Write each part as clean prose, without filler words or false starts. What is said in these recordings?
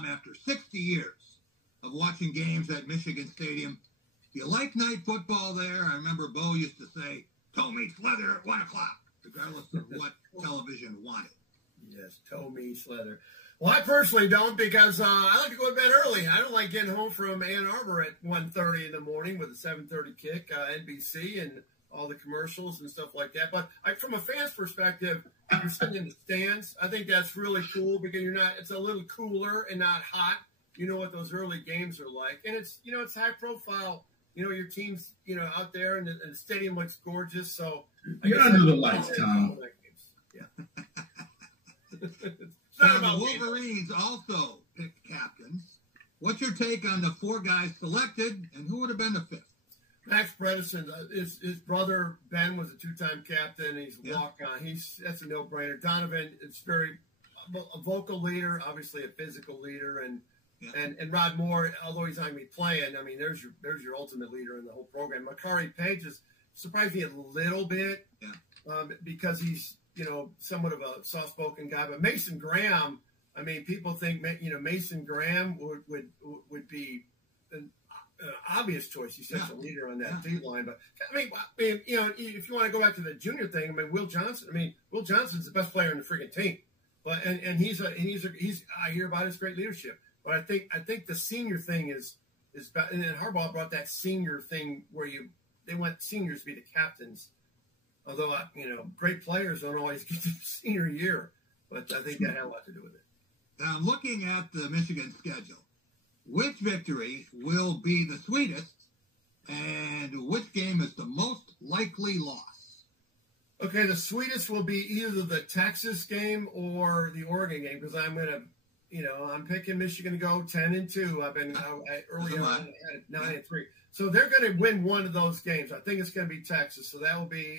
Tom, after 60 years of watching games at Michigan Stadium, do you like night football there? I remember Bo used to say, toe meets leather at 1 o'clock, regardless of what television wanted. Yes, toe meets leather. Well, I personally don't, because I like to go to bed early. I don't like getting home from Ann Arbor at 1:30 in the morning with a 7:30 kick, NBC, and all the commercials and stuff like that. But from a fan's perspective, you're sitting in the stands. I think that's really cool because it's a little cooler and not hot. You know what those early games are like. And it's high profile. Your team's, out there, and the stadium looks gorgeous. So you're under the lights, Tom. Yeah. Now, the Wolverines also picked captains. What's your take on the 4 guys selected, and who would have been the 5th? Max Bredesen, his brother Ben was a 2-time captain. He's a walk-on. That's a no-brainer. Donovan is a vocal leader, obviously a physical leader, and Rod Moore, although he's not going to be playing, I mean, there's your ultimate leader in the whole program. Makari Page has surprised me a little bit because he's somewhat of a soft-spoken guy. But Mason Graham, I mean, people think Mason Graham would be an obvious choice. He's such a leader on that D line. But I mean, if you want to go back to the junior thing, I mean, Will Johnson's the best player in the freaking team. But and he's I hear about his great leadership. But I think the senior thing is and then Harbaugh brought that senior thing where they want seniors to be the captains. Although great players don't always get to the senior year, but I think that had a lot to do with it. Now, looking at the Michigan schedule, which victory will be the sweetest, and which game is the most likely loss? Okay, the sweetest will be either the Texas game or the Oregon game, because I'm gonna, I'm picking Michigan to go 10-2. I've been early on, I had 9-3. So they're going to win one of those games. I think it's going to be Texas. So that will be,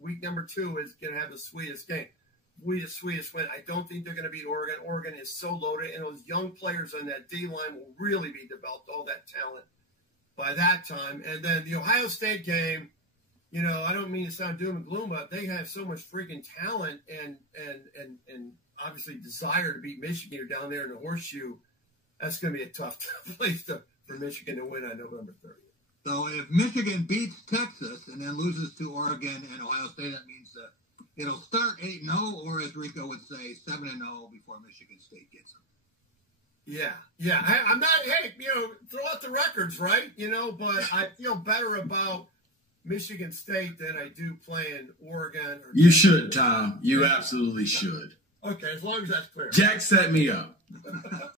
week number 2 is going to have the sweetest game. Sweetest win. I don't think they're going to beat Oregon. Oregon is so loaded, and those young players on that D-line will really be developed, all that talent by that time. And then the Ohio State game, I don't mean to sound doom and gloom, but they have so much freaking talent and obviously desire to beat Michigan. You're down there in the horseshoe. That's going to be a tough place for Michigan to win on November 30th. So if Michigan beats Texas and then loses to Oregon and Ohio State, that means it'll start 8-0, or as Rico would say, 7-0 before Michigan State gets them. Yeah. I'm not. Hey, throw out the records, right? But I feel better about Michigan State than I do playing Oregon. You should, Tom. You absolutely should. Okay, as long as that's clear. Jack set me up.